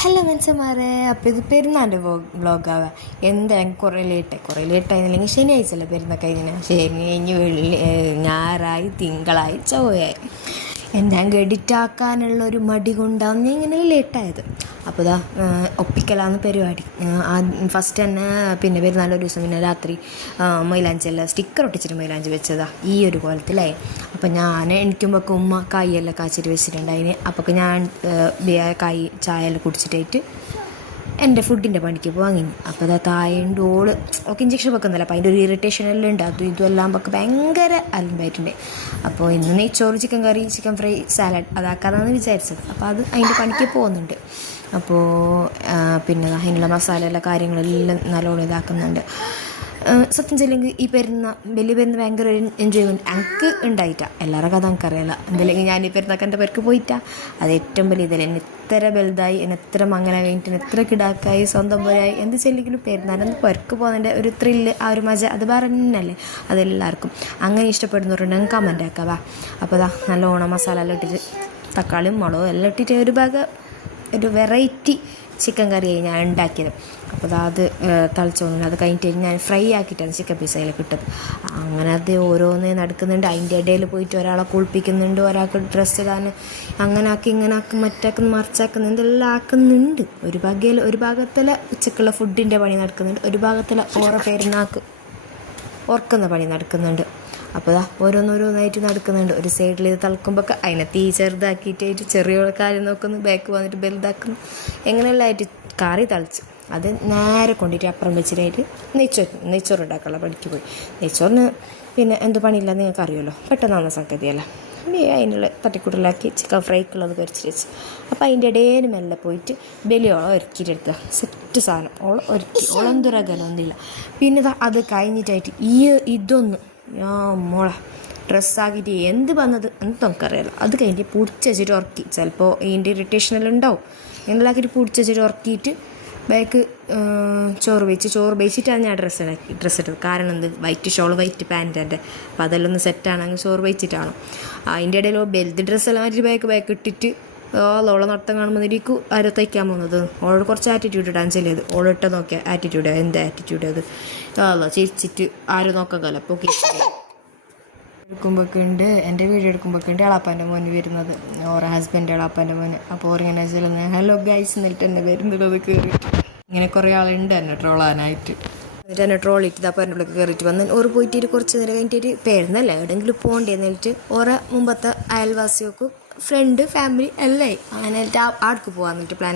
Hello മനുഷ്യന്മാരെ, അപ്പോൾ ഇത് പെരുന്നാളിൻ്റെ വ്ളോഗാവാം. എന്തായാലും കുറേ ലേറ്റായിരുന്നില്ലെങ്കിൽ ശനിയാഴ്ചയല്ലേ പെരുന്നാൾ കഴിഞ്ഞ ശനി കഴിഞ്ഞ് ഞായറായി തിങ്കളായി ചൊവ്വയായി. എന്തായാലും എഡിറ്റ് ആക്കാനുള്ളൊരു മടി കൊണ്ടാണ് ഇങ്ങനെ ലേറ്റായത്. അപ്പോൾ ഇതാ ഒപ്പിക്കലാന്ന് പരിപാടി. ഫസ്റ്റ് തന്നെ പിന്നെ പെരുന്നാളിൻ്റെ ഒരു ദിവസം പിന്നെ രാത്രി മൈലാഞ്ചെല്ലാം സ്റ്റിക്കർ ഒട്ടിച്ചിട്ട് മൈലാഞ്ചി വെച്ചതാണ് ഈ ഒരു കോലത്തിലായി. അപ്പോൾ ഞാൻ എണിക്കുമ്പോഴൊക്കെ ഉമ്മ കായെല്ലാം കാച്ചിട്ട് വെച്ചിട്ടുണ്ടായിന്. അപ്പോൾ ഞാൻ കായ് ചായ എല്ലാം കുടിച്ചിട്ടായിട്ട് എൻ്റെ ഫുഡിൻ്റെ പണിക്ക് വാങ്ങിന്. അപ്പോൾ അതാ തായുണ്ട് ഓള് ഒക്കെ ഇഞ്ചക്ഷൻ വെക്കുന്നില്ല. അപ്പോൾ അതിൻ്റെ ഒരു ഇറിറ്റേഷൻ എല്ലാം ഉണ്ട്. അതും ഇതും എല്ലാം ഒക്കെ ഭയങ്കര അലമ്പായിട്ടുണ്ട്. അപ്പോൾ ഇന്ന് നെയ്ച്ചോറ്, ചിക്കൻ കറി, ചിക്കൻ ഫ്രൈ, സാലഡ് അതാക്കാമെന്നാണ് വിചാരിച്ചത്. അപ്പോൾ അത് അതിൻ്റെ പണിക്ക് പോകുന്നുണ്ട്. അപ്പോൾ പിന്നെ അതിനുള്ള മസാല എല്ലാ കാര്യങ്ങളെല്ലാം നല്ലോണം ഇതാക്കുന്നുണ്ട്. സത്യം ചെല്ലെങ്കിൽ ഈ വലിയ പെരുന്ന ഭയങ്കര ഒരു എൻജോയ്മെൻറ്റ് എനിക്ക് ഉണ്ടായിട്ടാണ്. എല്ലാവരുടെ കഥ എനിക്കറിയില്ല. എന്തായാലും ഞാൻ ഈ പെരുന്നാൾക്ക് എൻ്റെ പേർക്ക് പോയിട്ടാണ്. അത് ഏറ്റവും വലിയ ഇതല്ല. എന്നെ എത്ര വലുതായി, എന്നെ എത്ര മംഗല കഴിഞ്ഞിട്ട് എത്ര കിടാക്കായി, സ്വന്തം പോരായി, എന്ത് ചെല്ലെങ്കിലും പെരുന്നാളെന്ന് പേർക്ക് പോകുന്നതിൻ്റെ ഒരു ത്രില്ല്, ആ ഒരു മജ അത് വേറെ തന്നെയല്ലേ. അതെല്ലാവർക്കും അങ്ങനെ ഇഷ്ടപ്പെടുന്നവരുണ്ടെങ്കിൽ കമൻ്റ് ആക്കാം. അപ്പോൾ അതാ നല്ലോണം മസാല എല്ലാം ഇട്ടിട്ട് തക്കാളിയും മുളകും എല്ലാം ഇട്ടിട്ട് ഒരു വെറൈറ്റി ചിക്കൻ കറിയായി ഞാൻ ഉണ്ടാക്കിയത്. അപ്പോൾ അത് തളിച്ചോന്നു. അത് കഴിഞ്ഞിട്ട് ഞാൻ ഫ്രൈ ആക്കിയിട്ടാണ് ചിക്കൻ പീസ് അതിൽ കിട്ടുന്നത്. അങ്ങനെ അത് ഓരോന്നേ നടക്കുന്നുണ്ട്. അതിൻ്റെ ഇടയിൽ പോയിട്ട് ഒരാളെ കുളിപ്പിക്കുന്നുണ്ട്, ഒരാൾക്ക് ഡ്രസ്സ് ഇടാൻ അങ്ങനെ ആക്കി ഇങ്ങനെ ആക്കി മറ്റാക്കുന്നു മറിച്ചാക്കുന്നുണ്ട്, എല്ലാം ആക്കുന്നുണ്ട്. ഒരു ഭാഗത്തിലെ ഉച്ചക്കുള്ള ഫുഡിൻ്റെ പണി നടക്കുന്നുണ്ട്, ഒരു ഭാഗത്തിലെ ഓരോ പെരുന്നാൾക്ക് ഓർക്കുന്ന പണി നടക്കുന്നുണ്ട്. അപ്പോൾ ഓരോന്നോരോന്നായിട്ട് നടക്കുന്നുണ്ട്. ഒരു സൈഡിൽ ഇത് തിളക്കുമ്പോൾ അതിനെ തീ ചെറുതാക്കിയിട്ടായിട്ട് ചെറിയ കാര്യം നോക്കുന്നു, ബാക്ക് വന്നിട്ട് വലുതാക്കുന്നു, എങ്ങനെയെല്ലാം ആയിട്ട് കറി തളിച്ച് അത് നേരെ കൊണ്ടിട്ട് അപ്പുറം വെച്ചിട്ടായിട്ട് നെയ്ച്ചോറ് ഉണ്ടാക്കാനുള്ള പണിക്ക് പോയി. നെയ്ച്ചോറിന് പിന്നെ എന്ത് പണിയില്ല നിങ്ങൾക്ക് അറിയുമല്ലോ, പെട്ടെന്നാണ് സംഗതിയല്ല. അതിനുള്ള തട്ടിക്കൂട്ടലാക്കി ചിക്കൻ ഫ്രൈക്കുള്ളത് പൊരിച്ച് വെച്ച്. അപ്പോൾ അതിൻ്റെ ഇടയിൽ മെല്ലെ പോയിട്ട് വലിയോളം ഒരുക്കിയിട്ടെടുക്കുക. സെറ്റ് സാധനം ഓളെന്തൊരകലൊന്നുമില്ല. പിന്നെ അത് കഴിഞ്ഞിട്ടായിട്ട് ഇതൊന്ന് മോളെ ഡ്രസ്സാക്കിയിട്ട് എന്ത് വന്നത് എന്ന് നമുക്കറിയാലോ. അത് കഴിഞ്ഞിട്ട് പൊടിച്ച് വെച്ചിട്ട് ഉറക്കി. ചിലപ്പോൾ ഇതിൻ്റെ ഇറിറ്റേഷനെല്ലാം ഉണ്ടാവും. എന്നെല്ലാക്കിയിട്ട് പൊടിച്ച് വെച്ചിട്ട് ഉറക്കിയിട്ട് ബാക്ക് ചോറ് വെച്ചിട്ടാണ് ഞാൻ ഡ്രസ്സ് ഇട്ടത്. കാരണം എന്ത്, വൈറ്റ് ഷോൾ വൈറ്റ് പാൻറ്റ് എൻ്റെ. അപ്പോൾ അതെല്ലാം ഒന്ന് സെറ്റാണെങ്കിൽ ചോറ് വെച്ചിട്ടാണ്. അതിൻ്റെ ഇടയിൽ ബെൽറ്റ് ഡ്രസ്സെല്ലാം മാറ്റിയിട്ട് ബാക്ക് ഇട്ടിട്ട് ഓളെ നട്ടം കാണുമ്പോൾ ഇരിക്കും ആരോ തയ്ക്കാൻ പോകുന്നത്. ഓളോട് കുറച്ച് ആറ്റിറ്റ്യൂഡ് ഡാൻസ് ചെയ്ത് ഓളിട്ട നോക്കിയ ആറ്റിറ്റ്യൂഡ്, എന്ത് ആറ്റിറ്റ്യൂഡ് അത് ചിരിച്ചിട്ട് ആരും നോക്കാമല്ലോ. അപ്പോൾ എടുക്കുമ്പോഴൊക്കെ ഉണ്ട്, എൻ്റെ വീഡിയോ എടുക്കുമ്പോഴൊക്കെ ഉണ്ട് എളാപ്പാൻ്റെ മോന് വരുന്നത്, ഓരോ ഹസ്ബൻഡ് എളാപ്പാൻ്റെ മോന്. അപ്പോൾ ഓരിങ്ങനെ ചെല്ലുന്നത് ഹലോ ഗൈസ് എന്നിട്ട് എന്നെ വരുന്നുള്ളത് കയറിയിട്ട് ഇങ്ങനെ കുറേ ആളുണ്ട് എന്നെ ട്രോളാനായിട്ട്. എന്നിട്ട് എന്നെ ട്രോളിയിട്ട് അപ്പോൾ എൻ്റെ ഉള്ളിൽ കയറിയിട്ട് വന്ന് ഓറ് പോയിട്ട് കുറച്ച് നേരം കഴിഞ്ഞിട്ട് പേരുന്നല്ല എവിടെയെങ്കിലും പോകണ്ടേ എന്നിട്ട് ഓരോ മുമ്പത്തെ അയൽവാസികൾക്കും ഫ്രണ്ട് ഫാമിലി എല്ലാം അങ്ങനെ ആർക്ക് പോകാൻ വേണ്ടിയിട്ട് പ്ലാൻ